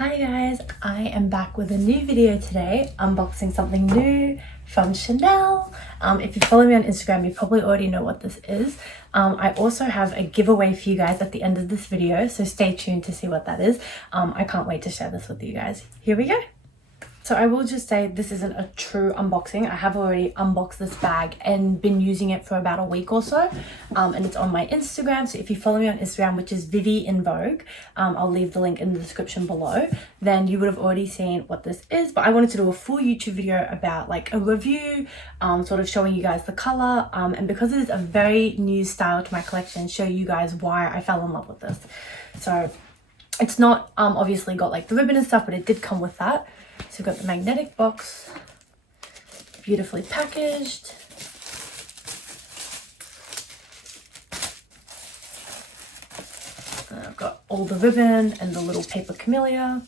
Hi guys, I am back with a new video today, unboxing something new from Chanel. If you follow me on Instagram, you probably already know what this is. I also have a giveaway for you guys at the end of this video, so stay tuned to see what that is. I can't wait to share this with you guys. Here we go. So I will just say this isn't a true unboxing. I have already unboxed this bag and been using it for about a week or so. And it's on my Instagram. So if you follow me on Instagram, which is Vivi in Vogue, I'll leave the link in the description below. Then you would have already seen what this is. But I wanted to do a full YouTube video about like a review, sort of showing you guys the color. And because it is a very new style to my collection, show you guys why I fell in love with this. So it's not obviously got like the ribbon and stuff, but it did come with that. So we've got the magnetic box, beautifully packaged. And I've got all the ribbon and the little paper camellia.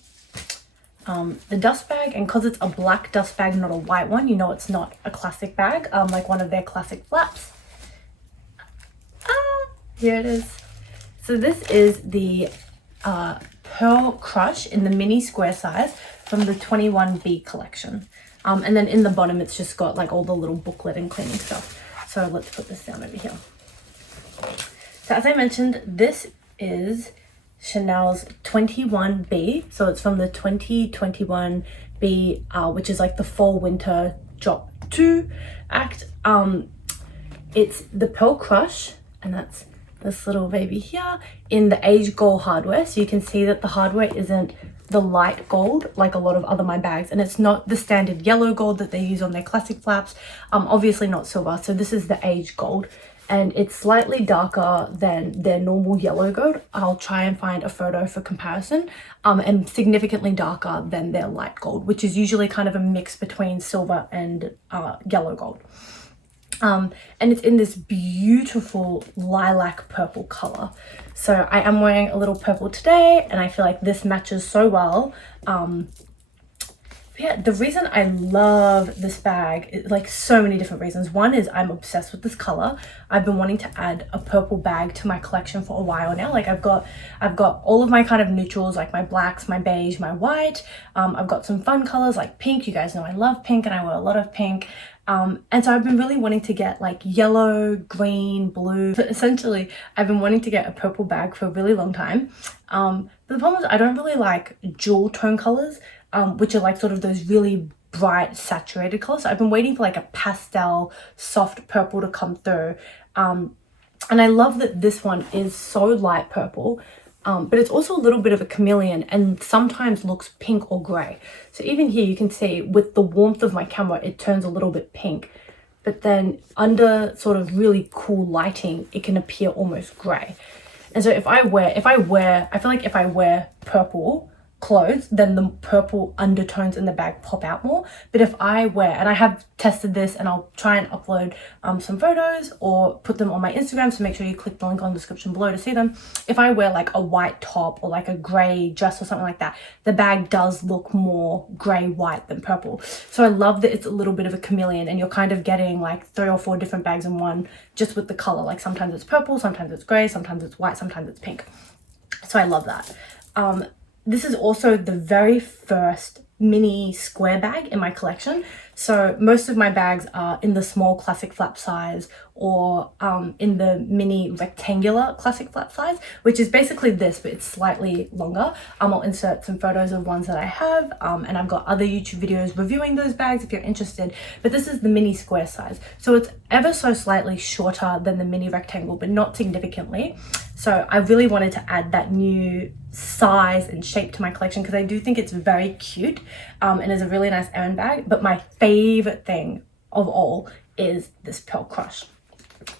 The dust bag, and because it's a black dust bag, not a white one, you know it's not a classic bag, like one of their classic flaps. Here it is. So this is the Pearl Crush in the mini square size from the 21B collection. And then in the bottom, it's just got like all the little booklet and cleaning stuff. So let's put this down over here. So as I mentioned, this is Chanel's 21B. So it's from the 2021B, which is like the fall winter drop 2 act. It's the Pearl Crush, and that's this little baby here in the age gold hardware. So you can see that the hardware isn't the light gold like a lot of other my bags, and it's not the standard yellow gold that they use on their classic flaps, obviously not silver. So this is the age gold, and it's slightly darker than their normal yellow gold. I'll try and find a photo for comparison, and significantly darker than their light gold, which is usually kind of a mix between silver and yellow gold. And it's in this beautiful lilac purple color. So I am wearing a little purple today, and I feel like this matches so well. Yeah, the reason I love this bag is like so many different reasons. One is I'm obsessed with this color. I've been wanting to add a purple bag to my collection for a while now. Like I've got all of my kind of neutrals, like my blacks, my beige, my white. I've got some fun colors like pink. You guys know I love pink and I wear a lot of pink. And so I've been really wanting to get like yellow, green, blue. So essentially, I've been wanting to get a purple bag for a really long time. But the problem is I don't really like jewel tone colors, which are like sort of those really bright, saturated colors. So I've been waiting for like a pastel, soft purple to come through. And I love that this one is so light purple. But it's also a little bit of a chameleon and sometimes looks pink or grey. So even here you can see with the warmth of my camera, it turns a little bit pink. But then under sort of really cool lighting, it can appear almost grey. And so I feel like if I wear purple clothes, then the purple undertones in the bag pop out more. But if I wear, and I have tested this, and I'll try and upload some photos or put them on my Instagram, so make sure you click the link on the description below to see them. If I wear like a white top or like a grey dress or something like that, the bag does look more grey white than purple. So I love that it's a little bit of a chameleon, and you're kind of getting like 3 or 4 different bags in one just with the color. Like sometimes it's purple, sometimes it's grey, sometimes it's white, sometimes it's pink. So I love that. This is also the very first mini square bag in my collection. So most of my bags are in the small classic flap size or in the mini rectangular classic flap size, which is basically this, but it's slightly longer. I'll insert some photos of ones that I have, and I've got other YouTube videos reviewing those bags if you're interested, but this is the mini square size. So it's ever so slightly shorter than the mini rectangle, but not significantly. So I really wanted to add that new size and shape to my collection because I do think it's very cute, and is a really nice errand bag. But my favorite thing of all is this Pearl Crush.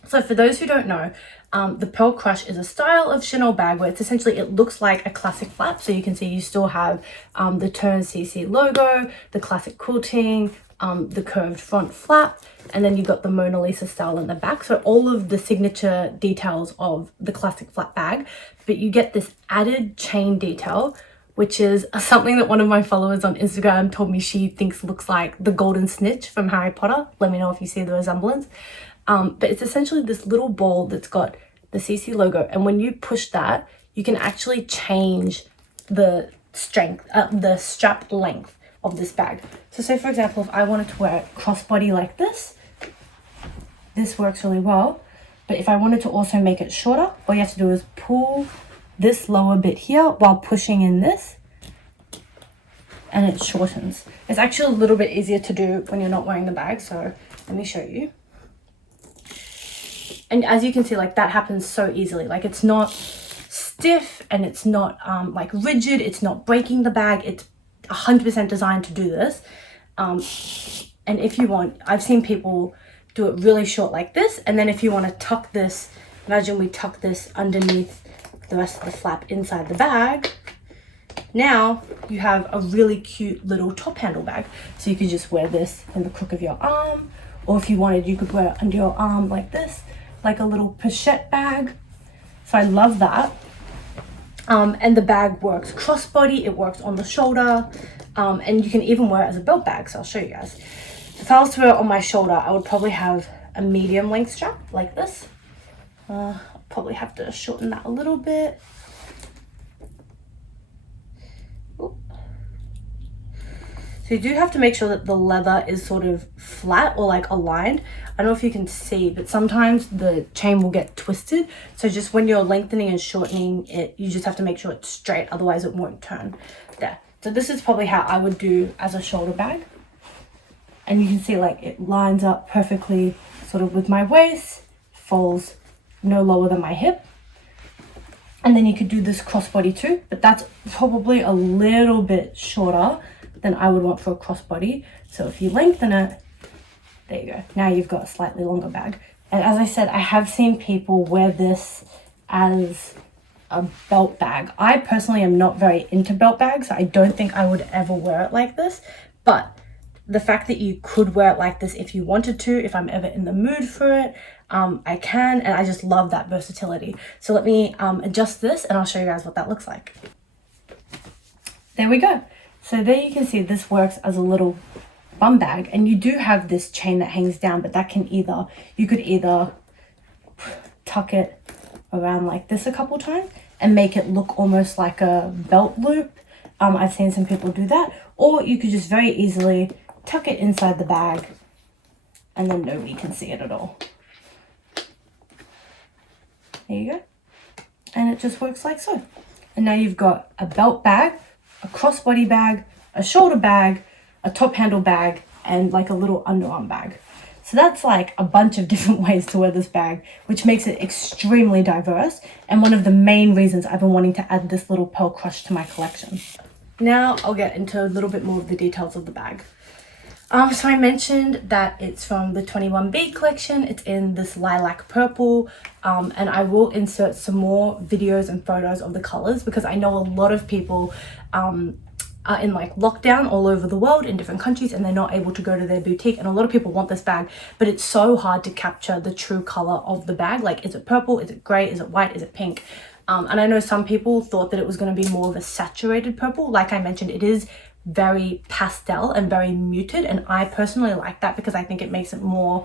So for those who don't know, the Pearl Crush is a style of Chanel bag where it's essentially, it looks like a classic flap. So you can see you still have the Turn CC logo, the classic quilting, the curved front flap, and then you got the Mona Lisa style in the back. So all of the signature details of the classic flap bag, but you get this added chain detail, which is something that one of my followers on Instagram told me she thinks looks like the golden snitch from Harry Potter. Let me know if you see the resemblance. But it's essentially this little ball that's got the CC logo, and when you push that, you can actually change the the strap length of this bag. So say for example, if I wanted to wear it crossbody like this works really well. But if I wanted to also make it shorter, all you have to do is pull this lower bit here while pushing in this, and it shortens. It's actually a little bit easier to do when you're not wearing the bag, so let me show you. And as you can see, like that happens so easily. Like it's not stiff and it's not like rigid, it's not breaking the bag. It's 100% designed to do this. And if you want, I've seen people do it really short like this, and then if you want to tuck this, imagine we tuck this underneath the rest of the flap inside the bag. Now you have a really cute little top handle bag. So you could just wear this in the crook of your arm, or if you wanted, you could wear it under your arm like this, like a little pochette bag. So I love that. And the bag works crossbody, it works on the shoulder, and you can even wear it as a belt bag. So I'll show you guys. If I was to wear it on my shoulder, I would probably have a medium length strap like this. I'll probably have to shorten that a little bit. Ooh. So you do have to make sure that the leather is sort of flat or like aligned. I don't know if you can see, but sometimes the chain will get twisted. So just when you're lengthening and shortening it, you just have to make sure it's straight, otherwise it won't turn. There. So this is probably how I would do as a shoulder bag. And you can see like it lines up perfectly sort of with my waist, falls no lower than my hip. And then you could do this crossbody too, but that's probably a little bit shorter than I would want for a crossbody. So if you lengthen it, there you go. Now you've got a slightly longer bag. And as I said, I have seen people wear this as a belt bag. I personally am not very into belt bags. So I don't think I would ever wear it like this, but the fact that you could wear it like this if you wanted to, if I'm ever in the mood for it, I can, and I just love that versatility. So let me adjust this and I'll show you guys what that looks like. There we go. So there you can see this works as a little bum bag, and you do have this chain that hangs down, but that can you could either tuck it around like this a couple times and make it look almost like a belt loop. I've seen some people do that, or you could just very easily tuck it inside the bag and then nobody can see it at all. There you go. And it just works like so. And now you've got a belt bag, a crossbody bag, a shoulder bag, a top handle bag, and like a little underarm bag. So that's like a bunch of different ways to wear this bag, which makes it extremely diverse, and one of the main reasons I've been wanting to add this little pearl crush to my collection. Now I'll get into a little bit more of the details of the bag. So I mentioned that it's from the 21B collection. It's in this lilac purple, and I will insert some more videos and photos of the colors because I know a lot of people are in like lockdown all over the world in different countries, and they're not able to go to their boutique, and a lot of people want this bag, but it's so hard to capture the true color of the bag. Like, is it purple, is it gray, is it white, is it pink? And I know some people thought that it was going to be more of a saturated purple. Like I mentioned, it is very pastel and very muted, and I personally like that because I think it makes it more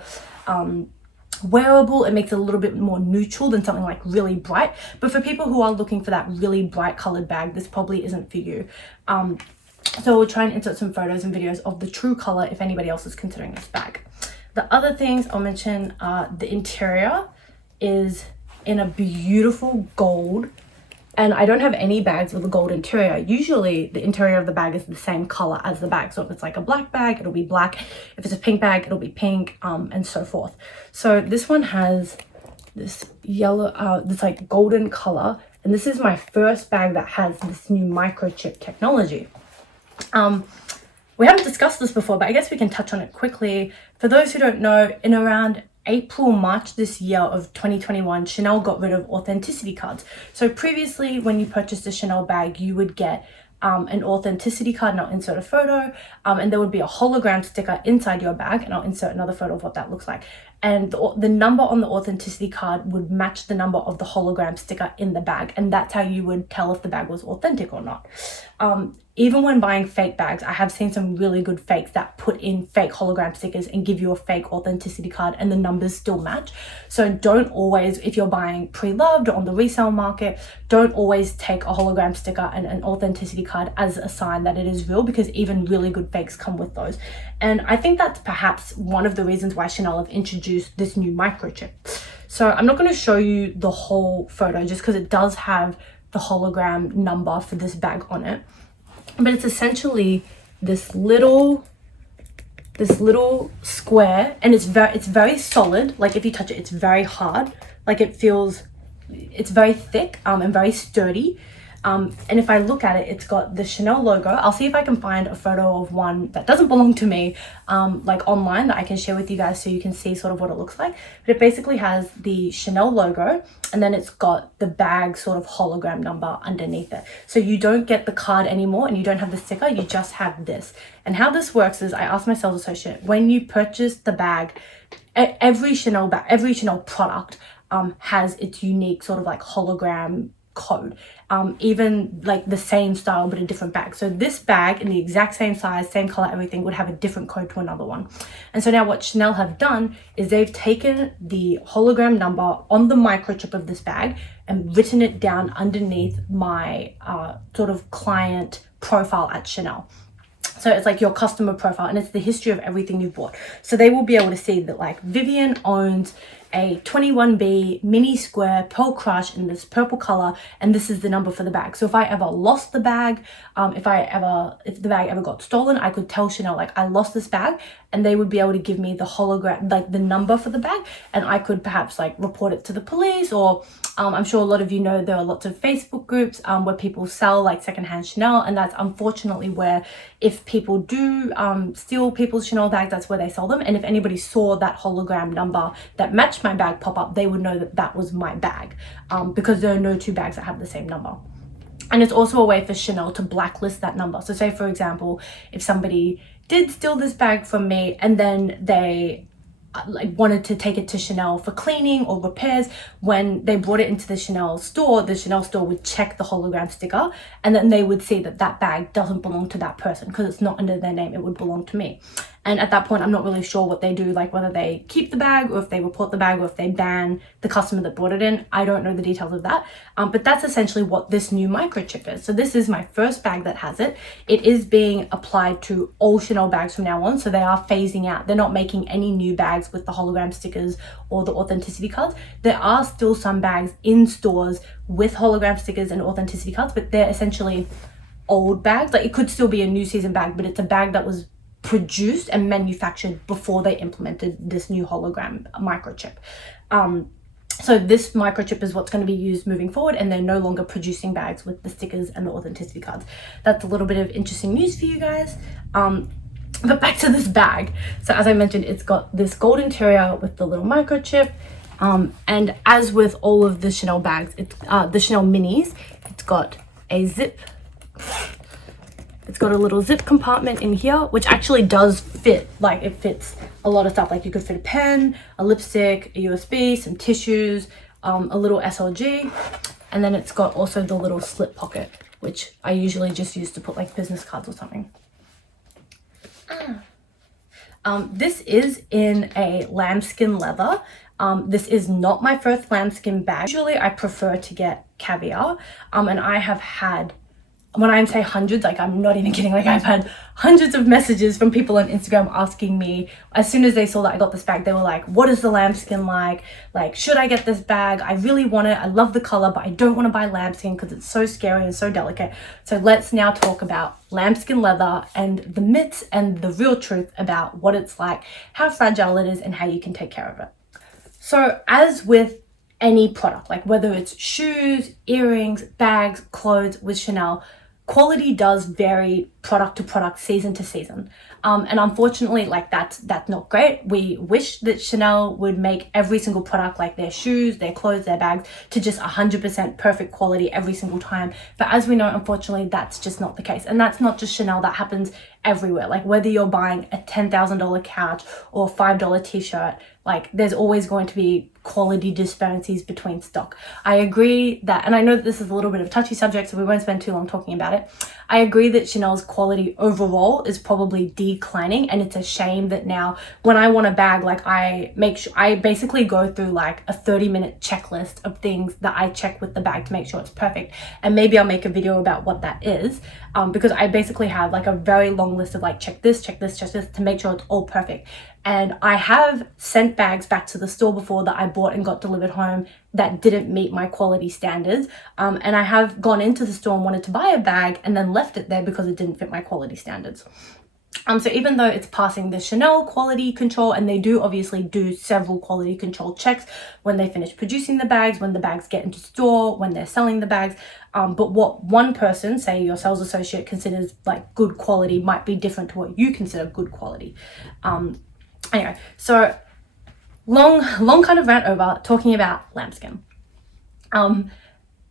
wearable. It makes it a little bit more neutral than something like really bright. But for people who are looking for that really bright colored bag, this probably isn't for you. So we'll try and insert some photos and videos of the true color if anybody else is considering this bag. The other things I'll mention are the interior is in a beautiful gold, and I don't have any bags with a gold interior. Usually the interior of the bag is the same color as the bag. So if it's like a black bag, it'll be black. If it's a pink bag, it'll be pink, and so forth. So this one has this yellow, this like golden color. And this is my first bag that has this new microchip technology. We haven't discussed this before, but I guess we can touch on it quickly. For those who don't know, in around April, March this year of 2021, Chanel got rid of authenticity cards. So previously, when you purchased a Chanel bag, you would get an authenticity card, and I'll insert a photo, and there would be a hologram sticker inside your bag, and I'll insert another photo of what that looks like. and the number on the authenticity card would match the number of the hologram sticker in the bag, and that's how you would tell if the bag was authentic or not. Even when buying fake bags, I have seen some really good fakes that put in fake hologram stickers and give you a fake authenticity card, and the numbers still match. So don't always, if you're buying pre-loved or on the resale market, don't always take a hologram sticker and an authenticity card as a sign that it is real, because even really good fakes come with those. And I think that's perhaps one of the reasons why Chanel have introduced this new microchip. So I'm not going to show you the whole photo just because it does have the hologram number for this bag on it. But it's essentially this little square, and it's very solid. Like if you touch it, it's very hard. Like it's very thick and very sturdy. And if I look at it, it's got the Chanel logo. I'll see if I can find a photo of one that doesn't belong to me, like online, that I can share with you guys so you can see sort of what it looks like. But it basically has the Chanel logo, and then it's got the bag sort of hologram number underneath it. So you don't get the card anymore and you don't have the sticker, you just have this. And how this works is, I asked my sales associate, when you purchase the bag, every Chanel product has its unique sort of like hologram code, even like the same style but a different bag. So this bag in the exact same size, same color, everything would have a different code to another one. And so now what Chanel have done is they've taken the hologram number on the microchip of this bag and written it down underneath my sort of client profile at Chanel. So it's like your customer profile, and it's the history of everything you've bought. So they will be able to see that like Vivian owns a 21B mini square pearl crush in this purple color, and this is the number for the bag. So if I ever lost the bag, if the bag ever got stolen, I could tell Chanel like I lost this bag, and they would be able to give me the hologram, like the number for the bag, and I could perhaps like report it to the police, or I'm sure a lot of you know there are lots of Facebook groups where people sell like secondhand Chanel, and that's unfortunately where, if people do steal people's Chanel bags, that's where they sell them. And if anybody saw that hologram number that matched my bag pop up, they would know that that was my bag, because there are no two bags that have the same number. And it's also a way for Chanel to blacklist that number. So say for example, if somebody did steal this bag from me and then they like wanted to take it to Chanel for cleaning or repairs, when they brought it into the Chanel store would check the hologram sticker, and then they would see that that bag doesn't belong to that person because it's not under their name, it would belong to me. And at that point, I'm not really sure what they do, like whether they keep the bag or if they report the bag or if they ban the customer that brought it in. I don't know the details of that. But that's essentially what this new microchip is. So this is my first bag that has it. It is being applied to all Chanel bags from now on. So they are phasing out. They're not making any new bags with the hologram stickers or the authenticity cards. There are still some bags in stores with hologram stickers and authenticity cards, but they're essentially old bags. Like it could still be a new season bag, but it's a bag that was produced and manufactured before they implemented this new hologram microchip. So this microchip is what's going to be used moving forward, and they're no longer producing bags with the stickers and the authenticity cards. That's a little bit of interesting news for you guys. But back to this bag. So as I mentioned, it's got this gold interior with the little microchip. And as with all of the Chanel bags, it's the Chanel minis, it's got a zip. It's got a little zip compartment in here, which actually does fit, like it fits a lot of stuff. Like you could fit a pen, a lipstick, a USB, some tissues, a little SLG. And then it's got also the little slip pocket, which I usually just use to put like business cards or something. This is in a lambskin leather. This is not my first lambskin bag. Usually I prefer to get Caviar, and I have had, when I say hundreds, like I'm not even kidding, like I've had hundreds of messages from people on Instagram asking me, as soon as they saw that I got this bag, they were like, what is the lambskin like? Like, should I get this bag? I really want it. I love the color, but I don't want to buy lambskin because it's so scary and so delicate. So let's now talk about lambskin leather and the myths and the real truth about what it's like, how fragile it is, and how you can take care of it. So as with any product, like whether it's shoes, earrings, bags, clothes with Chanel, quality does vary product to product, season to season. And unfortunately, like that's not great. We wish that Chanel would make every single product, like their shoes, their clothes, their bags, to just 100% perfect quality every single time. But as we know, unfortunately, that's just not the case. And that's not just Chanel, that happens everywhere. Like whether you're buying a $10,000 couch or a $5 t-shirt, like there's always going to be quality disparities between stock. I agree that, and I know that this is a little bit of a touchy subject, so we won't spend too long talking about it. I agree that Chanel's quality overall is probably declining, and it's a shame that now when I want a bag, like I basically go through like a 30-minute checklist of things that I check with the bag to make sure it's perfect. And maybe I'll make a video about what that is, because I basically have like a very long list of like check this to make sure it's all perfect. And I have sent bags back to the store before that I bought and got delivered home that didn't meet my quality standards. And I have gone into the store and wanted to buy a bag and then left it there because it didn't fit my quality standards. So even though it's passing the Chanel quality control, and they do obviously do several quality control checks when they finish producing the bags, when the bags get into store, when they're selling the bags. But what one person, say your sales associate, considers like good quality might be different to what you consider good quality. Anyway, so long kind of rant over talking about lambskin.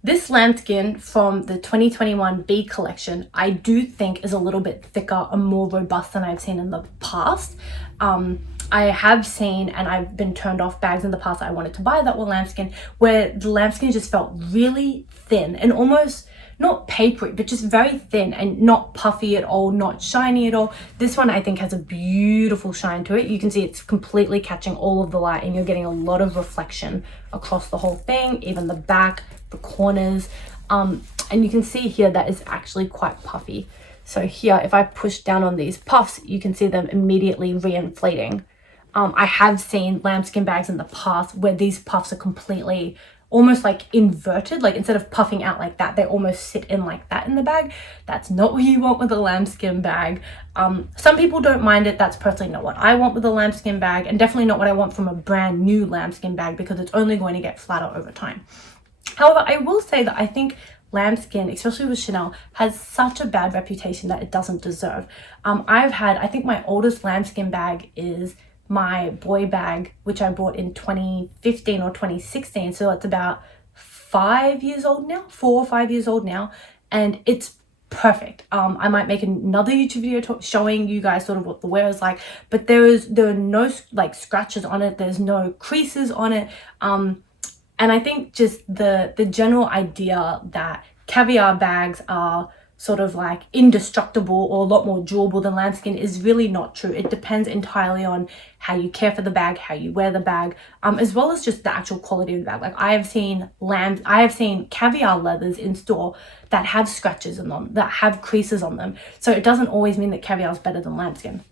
This lambskin from the 21B collection, I do think is a little bit thicker and more robust than I've seen in the past. I have seen, and I've been turned off bags in the past that I wanted to buy that were lambskin, where the lambskin just felt really thin and almost not papery, but just very thin and not puffy at all, not shiny at all. This one I think has a beautiful shine to it. You can see it's completely catching all of the light, and you're getting a lot of reflection across the whole thing, even the back, the corners. And you can see here that is actually quite puffy. So here, if I push down on these puffs, you can see them immediately re-inflating. I have seen lambskin bags in the past where these puffs are completely almost like inverted, like instead of puffing out like that, they almost sit in like that in the bag. That's not what you want with a lambskin bag. Some people don't mind it. That's personally not what I want with a lambskin bag, and definitely not what I want from a brand new lambskin bag, because it's only going to get flatter over time. However, I will say that I think lambskin, especially with Chanel, has such a bad reputation that it doesn't deserve. I think my oldest lambskin bag is my boy bag, which I bought in 2015 or 2016. So it's about 5 years old now, 4 or 5 years old now. And it's perfect. I might make another YouTube video showing you guys sort of what the wear is like, but there are no like scratches on it. There's no creases on it. And I think just the general idea that Caviar bags are sort of like indestructible or a lot more durable than lambskin is really not true. It depends entirely on how you care for the bag, how you wear the bag, as well as just the actual quality of the bag. Like I have seen Caviar leathers in store that have scratches on them, that have creases on them. So it doesn't always mean that Caviar is better than lambskin.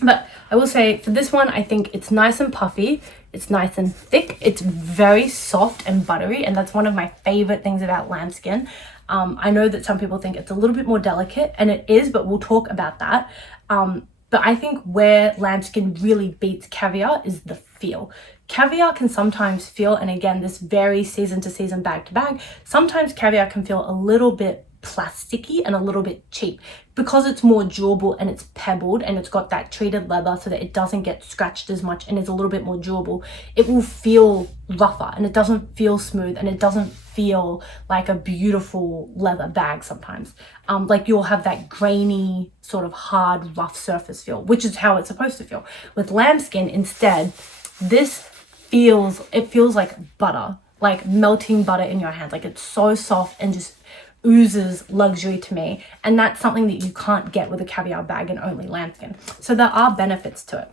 But I will say for this one, I think it's nice and puffy. It's nice and thick. It's very soft and buttery. And that's one of my favorite things about lambskin. I know that some people think it's a little bit more delicate, and it is, but we'll talk about that. But I think where lambskin really beats Caviar is the feel. Caviar can sometimes feel, and again, this varies season to season, bag to bag, sometimes Caviar can feel a little bit plasticky and a little bit cheap because it's more durable and it's pebbled and it's got that treated leather so that it doesn't get scratched as much and is a little bit more durable. It will feel rougher and it doesn't feel smooth and it doesn't feel like a beautiful leather bag sometimes. Like you'll have that grainy sort of hard rough surface feel, which is how it's supposed to feel. With lambskin instead, it feels like butter, like melting butter in your hands. Like it's so soft and just oozes luxury to me, and that's something that you can't get with a Caviar bag and only lambskin. So there are benefits to it.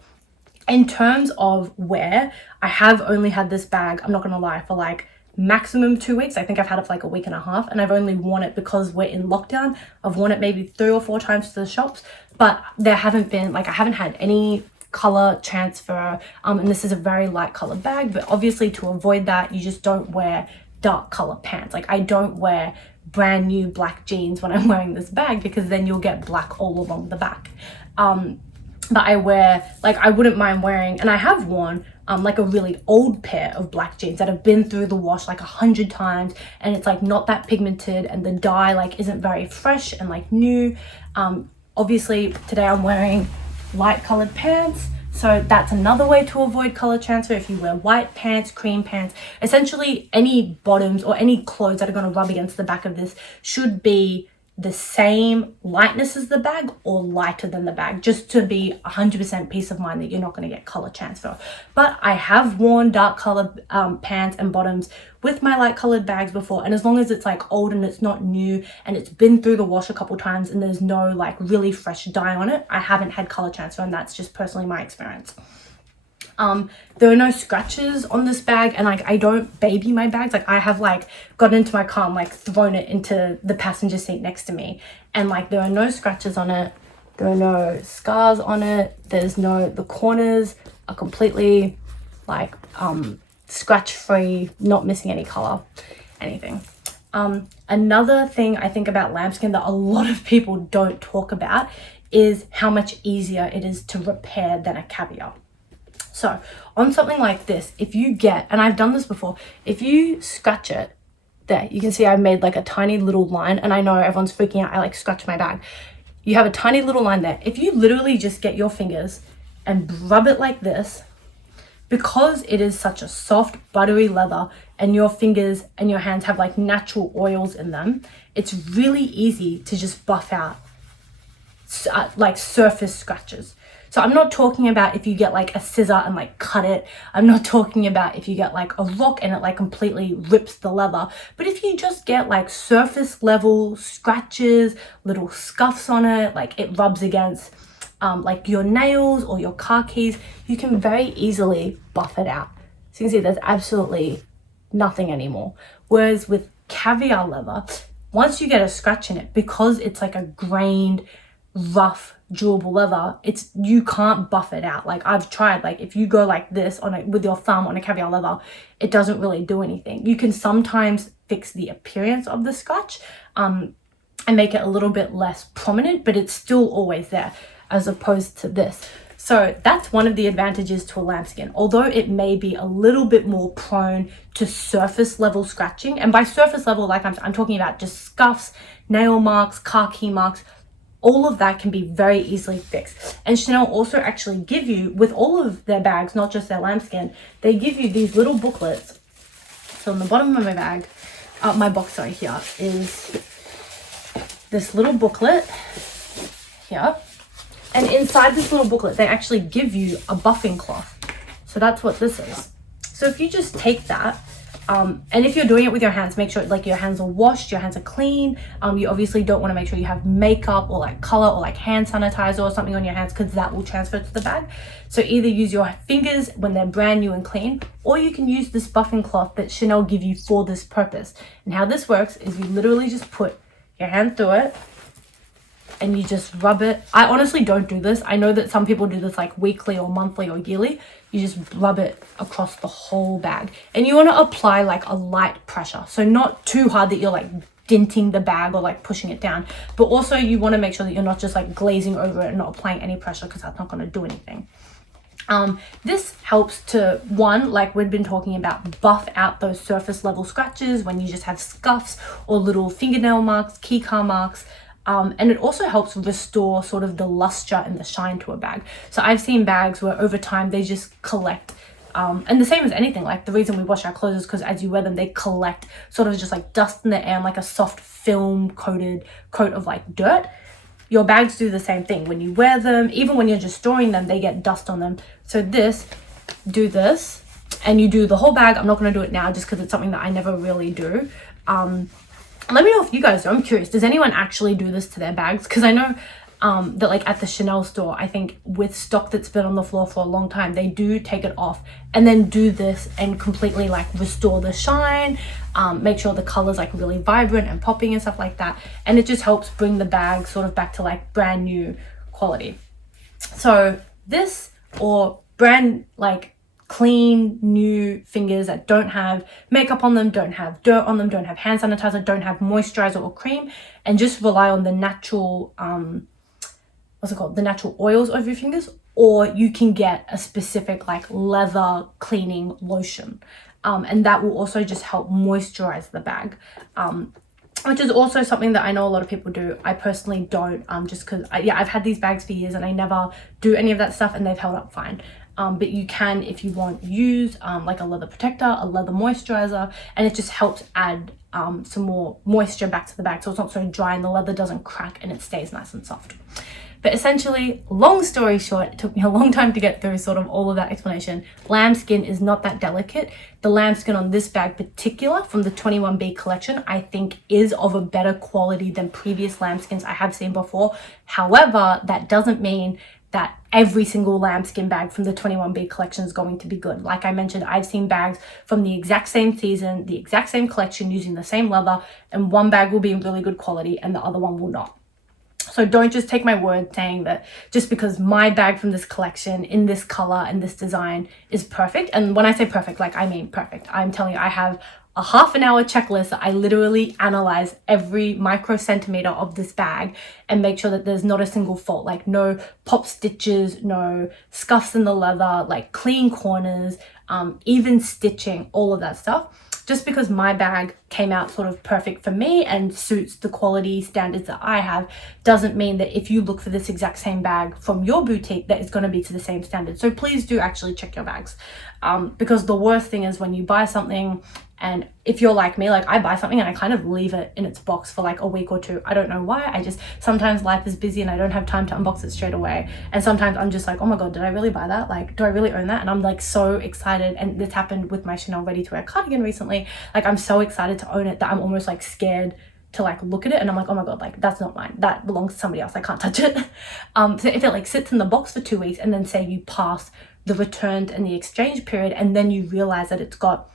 In terms of wear, I have only had this bag, I'm not gonna lie, for like maximum 2 weeks. I think I've had it for like a week and a half, and I've only worn it because we're in lockdown. I've worn it maybe 3 or 4 times to the shops, but there haven't been, like I haven't had any color transfer, and this is a very light color bag, but obviously to avoid that, you just don't wear dark color pants. Like I don't wear brand new black jeans when I'm wearing this bag, because then you'll get black all along the back. But I wear, like I wouldn't mind wearing, and I have worn like a really old pair of black jeans that have been through the wash like 100 times, and it's like not that pigmented and the dye like isn't very fresh and like new. Obviously today I'm wearing light colored pants, so that's another way to avoid color transfer. If you wear white pants, cream pants, essentially any bottoms or any clothes that are going to rub against the back of this should be the same lightness as the bag or lighter than the bag, just to be 100% peace of mind that you're not going to get color transfer. But I have worn dark colored pants and bottoms with my light colored bags before, and as long as it's like old and it's not new and it's been through the wash a couple times and there's no like really fresh dye on it, I haven't had color transfer, and that's just personally my experience. There are no scratches on this bag, and like I don't baby my bags. Like I have like gotten into my car and like thrown it into the passenger seat next to me, and like there are no scratches on it, there are no scars on it, there's no, the corners are completely like scratch free, not missing any color, anything. Another thing I think about lambskin that a lot of people don't talk about is how much easier it is to repair than a caviar. So on something like this, if you get, and I've done this before, if you scratch it, there, you can see I made like a tiny little line, and I know everyone's freaking out, I like scratched my bag. You have a tiny little line there. If you literally just get your fingers and rub it like this, because it is such a soft, buttery leather, and your fingers and your hands have like natural oils in them, it's really easy to just buff out like surface scratches. So I'm not talking about if you get like a scissor and like cut it. I'm not talking about if you get like a rock and it like completely rips the leather. But if you just get like surface level scratches, little scuffs on it, like it rubs against like your nails or your car keys, you can very easily buff it out. So you can see there's absolutely nothing anymore. Whereas with caviar leather, once you get a scratch in it, because it's like a grained, rough, durable leather, you can't buff it out. Like I've tried, like if you go like this on it with your thumb on a caviar leather, it doesn't really do anything. You can sometimes fix the appearance of the scratch and make it a little bit less prominent, but it's still always there, as opposed to this. So that's one of the advantages to a lambskin, although it may be a little bit more prone to surface level scratching. And by surface level, like I'm talking about just scuffs, nail marks, car key marks, all of that can be very easily fixed. And Chanel also actually give you, with all of their bags, not just their lambskin, they give you these little booklets. So on the bottom of my bag, my box right here, is this little booklet here. And inside this little booklet, they actually give you a buffing cloth. So that's what this is. So if you just take that, and if you're doing it with your hands, make sure like your hands are washed, your hands are clean. You obviously don't want to make sure you have makeup or like color or like hand sanitizer or something on your hands, because that will transfer to the bag. So either use your fingers when they're brand new and clean, or you can use this buffing cloth that Chanel give you for this purpose. And how this works is you literally just put your hand through it and you just rub it. I honestly don't do this. I know that some people do this like weekly or monthly or yearly. You just rub it across the whole bag, and you want to apply like a light pressure. So not too hard that you're like denting the bag or like pushing it down, but also you want to make sure that you're not just like glazing over it and not applying any pressure, because that's not going to do anything. This helps to, one, like we've been talking about, buff out those surface level scratches when you just have scuffs or little fingernail marks, key car marks. And it also helps restore sort of the luster and the shine to a bag. So I've seen bags where over time they just collect, and the same as anything, like the reason we wash our clothes is because as you wear them, they collect sort of just like dust in the air and like a soft film coat of like dirt. Your bags do the same thing. When you wear them, even when you're just storing them, they get dust on them. So do this, and you do the whole bag. I'm not going to do it now just because it's something that I never really do. Let me know if you guys do. I'm curious. Does anyone actually do this to their bags? Because I know that like at the Chanel store, I think with stock that's been on the floor for a long time, they do take it off and then do this and completely like restore the shine, make sure the color's like really vibrant and popping and stuff like that. And it just helps bring the bag sort of back to like brand new quality. So this, or brand like clean new fingers that don't have makeup on them, don't have dirt on them, don't have hand sanitizer, don't have moisturizer or cream, and just rely on the natural the natural oils of your fingers, or you can get a specific like leather cleaning lotion, and that will also just help moisturize the bag, which is also something that I know a lot of people do. I personally don't, just because I've had these bags for years and I never do any of that stuff, and they've held up fine. but you can, if you want, use like a leather protector, a leather moisturizer, and it just helps add some more moisture back to the bag so it's not so dry and the leather doesn't crack and it stays nice and soft. But essentially, long story short, it took me a long time to get through sort of all of that explanation. Lambskin is not that delicate. The lambskin on this bag particular from the 21B collection, I think is of a better quality than previous lambskins I have seen before. However, that doesn't mean that every single lambskin bag from the 21B collection is going to be good. Like I mentioned, I've seen bags from the exact same season, the exact same collection using the same leather, and one bag will be in really good quality and the other one will not. So don't just take my word saying that just because my bag from this collection in this color and this design is perfect. And when I say perfect, like I mean perfect. I'm telling you, I have a half an hour checklist that I literally analyze every micro centimeter of this bag and make sure that there's not a single fault, like no pop stitches, no scuffs in the leather, like clean corners, even stitching, all of that stuff. Just because my bag came out sort of perfect for me and suits the quality standards that I have, doesn't mean that if you look for this exact same bag from your boutique, that it's going to be to the same standard. So please do actually check your bags. Because the worst thing is when you buy something, and if you're like me, like I buy something and I kind of leave it in its box for like a week or two. I don't know why. Sometimes life is busy and I don't have time to unbox it straight away. And sometimes I'm just like, oh my God, did I really buy that? Like, do I really own that? And I'm like so excited. And this happened with my Chanel ready to wear cardigan recently. Like I'm so excited to own it that I'm almost like scared to like look at it, and I'm like, oh my God, like that's not mine, that belongs to somebody else, I can't touch it. So if it like sits in the box for 2 weeks and then say you pass the returned and the exchange period and then you realize that it's got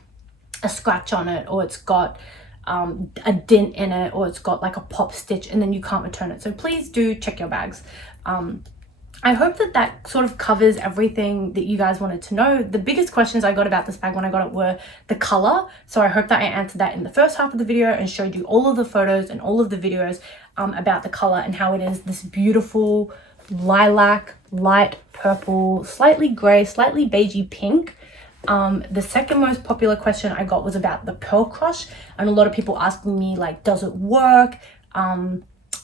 a scratch on it, or it's got a dent in it, or it's got like a pop stitch, and then you can't return it. So please do check your bags. I hope that that sort of covers everything that you guys wanted to know. The biggest questions I got about this bag when I got it were the color. So I hope that I answered that in the first half of the video and showed you all of the photos and all of the videos about the color and how it is this beautiful lilac, light purple, slightly gray, slightly beigey pink. The second most popular question I got was about the pearl crush, and a lot of people asking me like, does it work?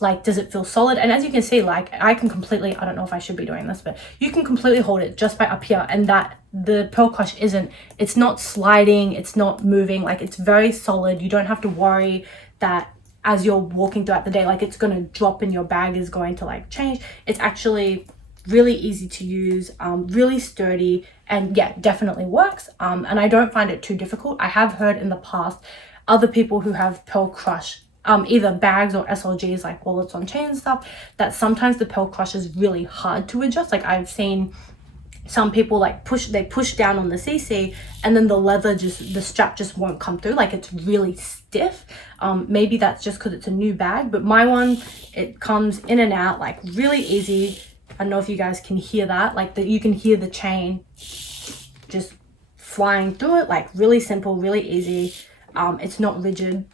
Like, does it feel solid? And as you can see, like I can completely, I don't know if I should be doing this, but you can completely hold it just by up here, and that the pearl crush it's not sliding, it's not moving, like it's very solid. You don't have to worry that as you're walking throughout the day, like it's going to drop and your bag is going to like change. It's actually really easy to use, really sturdy, and yeah, definitely works. And I don't find it too difficult. I have heard in the past other people who have pearl crush, either bags or SLGs, like wallets on chain and stuff, that sometimes the pearl crush is really hard to adjust. Like I've seen some people like push down on the CC and then the leather the strap just won't come through, like it's really stiff. Maybe that's just because it's a new bag, but my one, it comes in and out like really easy. I don't know if you guys can hear that, like that you can hear the chain just flying through it, like really simple, really easy. It's not rigid.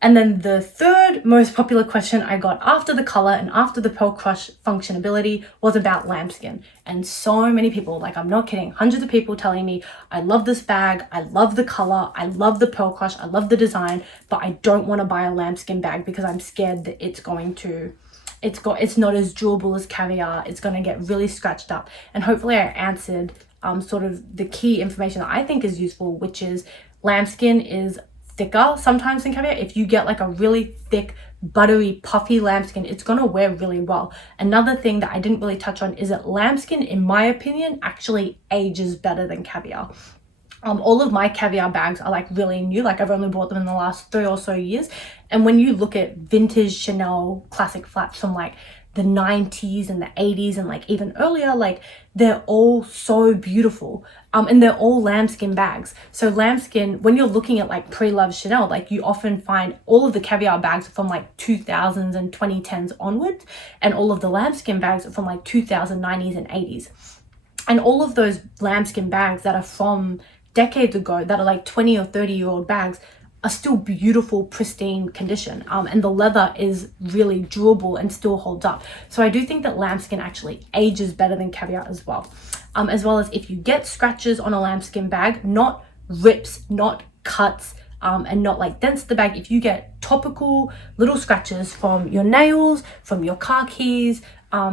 And then the third most popular question I got after the color and after the pearl crush functionality was about lambskin. And so many people, like I'm not kidding, hundreds of people telling me, I love this bag, I love the color, I love the pearl crush, I love the design, but I don't want to buy a lambskin bag because I'm scared that it's not as durable as Caviar, it's going to get really scratched up. And hopefully I answered sort of the key information that I think is useful, which is lambskin is thicker sometimes than Caviar. If you get like a really thick, buttery, puffy lambskin, it's going to wear really well. Another thing that I didn't really touch on is that lambskin, in my opinion, actually ages better than Caviar. All of my Caviar bags are like really new, like I've only bought them in the last 3 or so years. And when you look at vintage Chanel classic flaps from like the 90s and the 80s and like even earlier, like they're all so beautiful. And they're all lambskin bags. So lambskin, when you're looking at like pre-loved Chanel, like you often find all of the Caviar bags from like 2000s and 2010s onwards, and all of the lambskin bags are from like 2090s and 80s. And all of those lambskin bags that are from decades ago, that are like 20 or 30-year-old bags, are still beautiful, pristine condition. And the leather is really durable and still holds up. So I do think that lambskin actually ages better than Caviar as well. As well as if you get scratches on a lambskin bag, not rips, not cuts, and not like dents to the bag. If you get topical little scratches from your nails, from your car keys,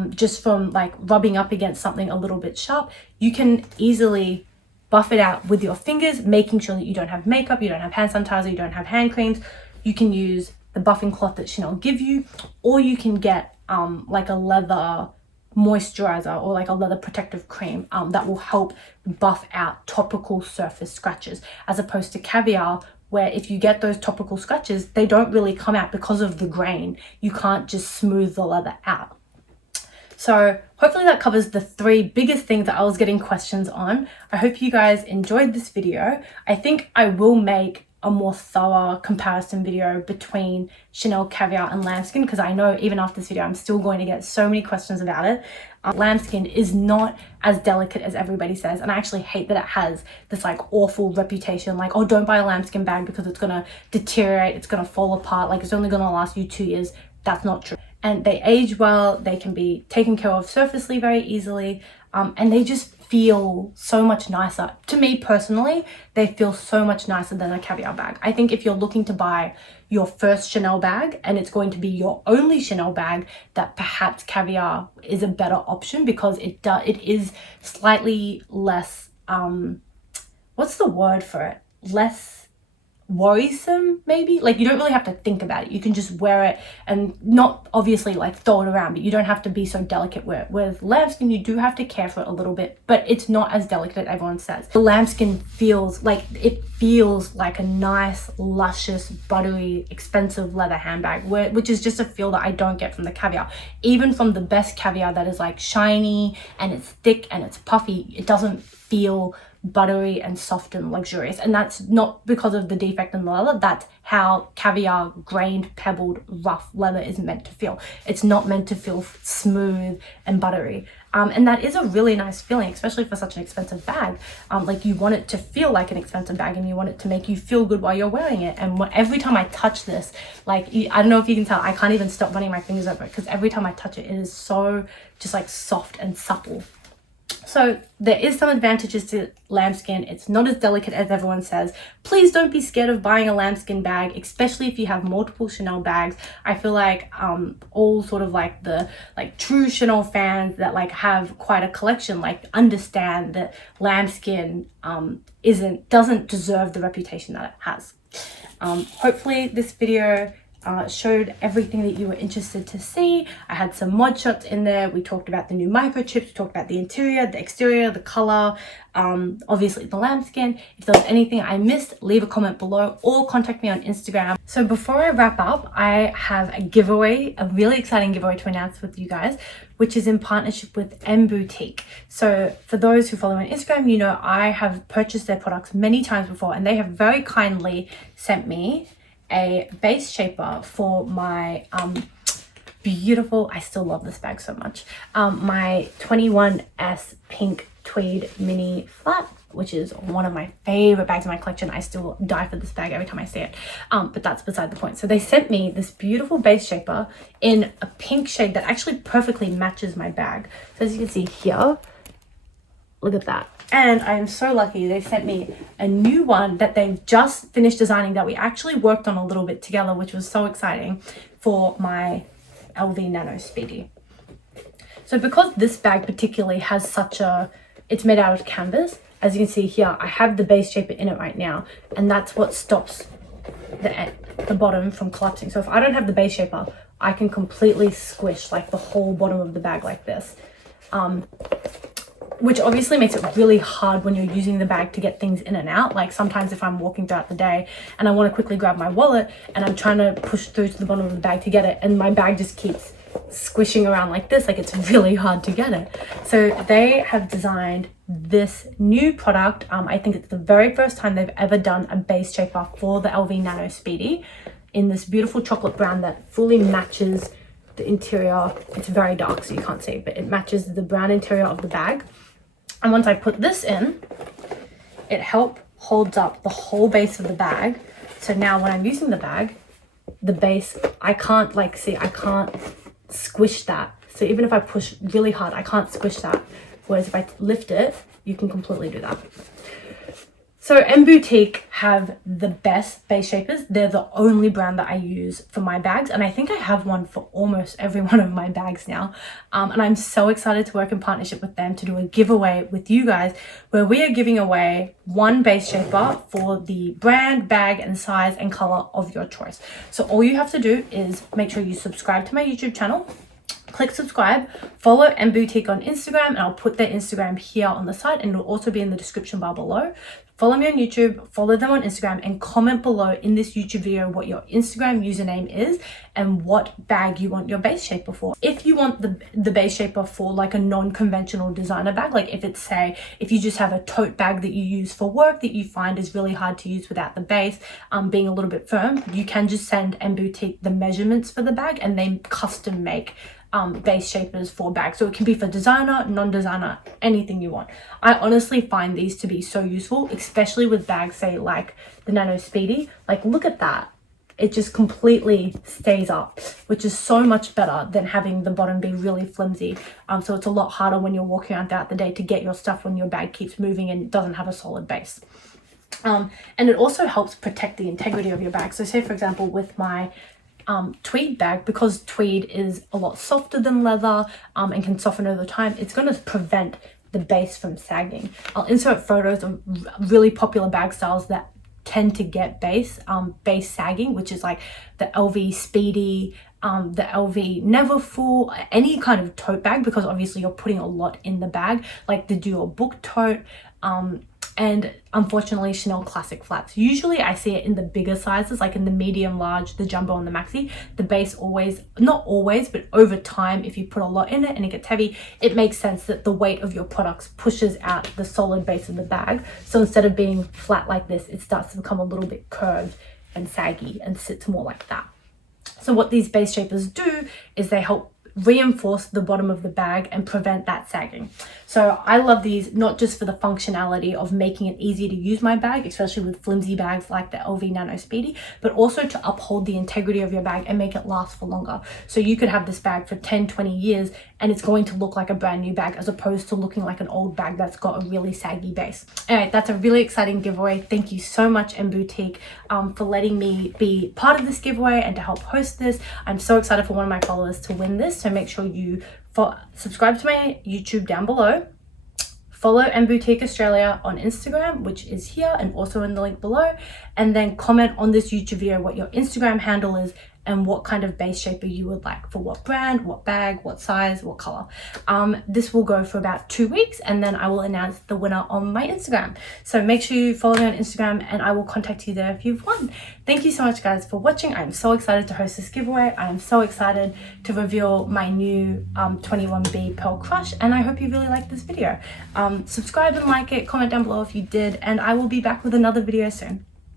just from like rubbing up against something a little bit sharp, you can easily buff it out with your fingers, making sure that you don't have makeup, you don't have hand sanitizer, you don't have hand creams. You can use the buffing cloth that Chanel give you, or you can get like a leather moisturizer or like a leather protective cream that will help buff out topical surface scratches, as opposed to Caviar, where if you get those topical scratches, they don't really come out because of the grain. You can't just smooth the leather out. So hopefully that covers the 3 biggest things that I was getting questions on. I hope you guys enjoyed this video. I think I will make a more thorough comparison video between Chanel, Caviar and Lambskin, because I know even after this video I'm still going to get so many questions about it. Lambskin is not as delicate as everybody says, and I actually hate that it has this like awful reputation, like, oh, don't buy a Lambskin bag because it's gonna deteriorate, it's gonna fall apart, like it's only gonna last you 2 years. That's not true. And they age well, they can be taken care of surfacely very easily, and they just feel so much nicer. To me personally, they feel so much nicer than a Caviar bag. I think if you're looking to buy your first Chanel bag and it's going to be your only Chanel bag, that perhaps Caviar is a better option, because it is slightly less, what's the word for it? Less worrisome, maybe. Like, you don't really have to think about it. You can just wear it and not obviously like throw it around, but you don't have to be so delicate with it. With Lambskin, you do have to care for it a little bit, but it's not as delicate as everyone says. The Lambskin feels like a nice, luscious, buttery, expensive leather handbag, which is just a feel that I don't get from the Caviar. Even from the best Caviar that is like shiny and it's thick and it's puffy, it doesn't feel buttery and soft and luxurious. And that's not because of the defect in the leather. That's how Caviar grained, pebbled, rough leather is meant to feel. It's not meant to feel smooth and buttery. And that is a really nice feeling, especially for such an expensive bag. Like, you want it to feel like an expensive bag, and you want it to make you feel good while you're wearing it. And every time I touch this, like, I don't know if you can tell, I can't even stop running my fingers over it, because every time I touch it, it is so just like soft and supple. So there is some advantages to Lambskin. It's not as delicate as everyone says. Please don't be scared of buying a Lambskin bag, especially if you have multiple Chanel bags. I feel like all sort of like the true Chanel fans that like have quite a collection like understand that Lambskin doesn't deserve the reputation that it has. Hopefully this video showed everything that you were interested to see. I had some mod shots in there. We talked about the new microchips, we talked about the interior, the exterior, the color, obviously the Lambskin. If there was anything I missed, leave a comment below or contact me on Instagram. So before I wrap up, I have a giveaway, a really exciting giveaway to announce with you guys, which is in partnership with MBoutique. So for those who follow me on Instagram, you know I have purchased their products many times before, and they have very kindly sent me a base shaper for my beautiful, I still love this bag so much, my 21S pink tweed mini flat, which is one of my favorite bags in my collection. I still die for this bag every time I see it, but that's beside the point. So they sent me this beautiful base shaper in a pink shade that actually perfectly matches my bag. So as you can see here, look at that. And I am so lucky they sent me a new one that they've just finished designing, that we actually worked on a little bit together, which was so exciting, for my LV Nano Speedy. So because this bag particularly has it's made out of canvas, as you can see here, I have the base shaper in it right now, and that's what stops the bottom from collapsing. So if I don't have the base shaper, I can completely squish like the whole bottom of the bag like this. Which obviously makes it really hard when you're using the bag to get things in and out. Like sometimes if I'm walking throughout the day and I want to quickly grab my wallet and I'm trying to push through to the bottom of the bag to get it, and my bag just keeps squishing around like this, like it's really hard to get it. So they have designed this new product. I think it's the very first time they've ever done a base shaper for the LV Nano Speedy in this beautiful chocolate brown that fully matches the interior. It's very dark so you can't see, but it matches the brown interior of the bag. And once I put this in, it holds up the whole base of the bag. So now when I'm using the bag, the base, I can't I can't squish that. So even if I push really hard, I can't squish that. Whereas if I lift it, you can completely do that. So MBoutique have the best base shapers. They're the only brand that I use for my bags, and I think I have one for almost every one of my bags now. And I'm so excited to work in partnership with them to do a giveaway with you guys, where we are giving away one base shaper for the brand, bag, and size and color of your choice. So all you have to do is make sure you subscribe to my YouTube channel. Click subscribe, follow MBoutique on Instagram, and I'll put their Instagram here on the side, and it'll also be in the description bar below. Follow me on YouTube, follow them on Instagram, and comment below in this YouTube video what your Instagram username is and what bag you want your base shaper for. If you want the base shaper for like a non-conventional designer bag, like if you just have a tote bag that you use for work that you find is really hard to use without the base being a little bit firm, you can just send MBoutique the measurements for the bag and they custom make base shapers for bags. So it can be for designer, non-designer, anything you want. I honestly find these to be so useful, especially with bags, say like the Nano Speedy. Like, look at that. It just completely stays up, which is so much better than having the bottom be really flimsy. So it's a lot harder when you're walking around throughout the day to get your stuff when your bag keeps moving and doesn't have a solid base. And it also helps protect the integrity of your bag. So say, for example, with my tweed bag, because tweed is a lot softer than leather and can soften over time, it's going to prevent the base from sagging. I'll insert photos of really popular bag styles that tend to get base sagging, which is like the LV Speedy, the LV Neverfull, any kind of tote bag, because obviously you're putting a lot in the bag, like the Duo book tote, and unfortunately Chanel Classic flats. Usually I see it in the bigger sizes, like in the medium, large, the jumbo, and the maxi. The base always, not always, but over time, if you put a lot in it and it gets heavy, it makes sense that the weight of your products pushes out the solid base of the bag. So instead of being flat like this, it starts to become a little bit curved and saggy and sits more like that. So what these base shapers do is they help reinforce the bottom of the bag and prevent that sagging. So I love these not just for the functionality of making it easy to use my bag, especially with flimsy bags like the LV Nano Speedy, but also to uphold the integrity of your bag and make it last for longer. So you could have this bag for 10, 20 years and it's going to look like a brand new bag as opposed to looking like an old bag that's got a really saggy base. Anyway, that's a really exciting giveaway. Thank you so much, MBoutique, for letting me be part of this giveaway and to help host this. I'm so excited for one of my followers to win this. So make sure you subscribe to my YouTube down below. Follow MBoutique Australia on Instagram, which is here and also in the link below. And then comment on this YouTube video what your Instagram handle is and what kind of base shaper you would like, for what brand, what bag, what size, what color. This will go for about 2 weeks and then I will announce the winner on my Instagram. So make sure you follow me on Instagram and I will contact you there if you've won. Thank you so much, guys, for watching. I'm so excited to host this giveaway. I am so excited to reveal my new 21B Pearl Crush, and I hope you really like this video. Subscribe and like it, comment down below if you did, and I will be back with another video soon.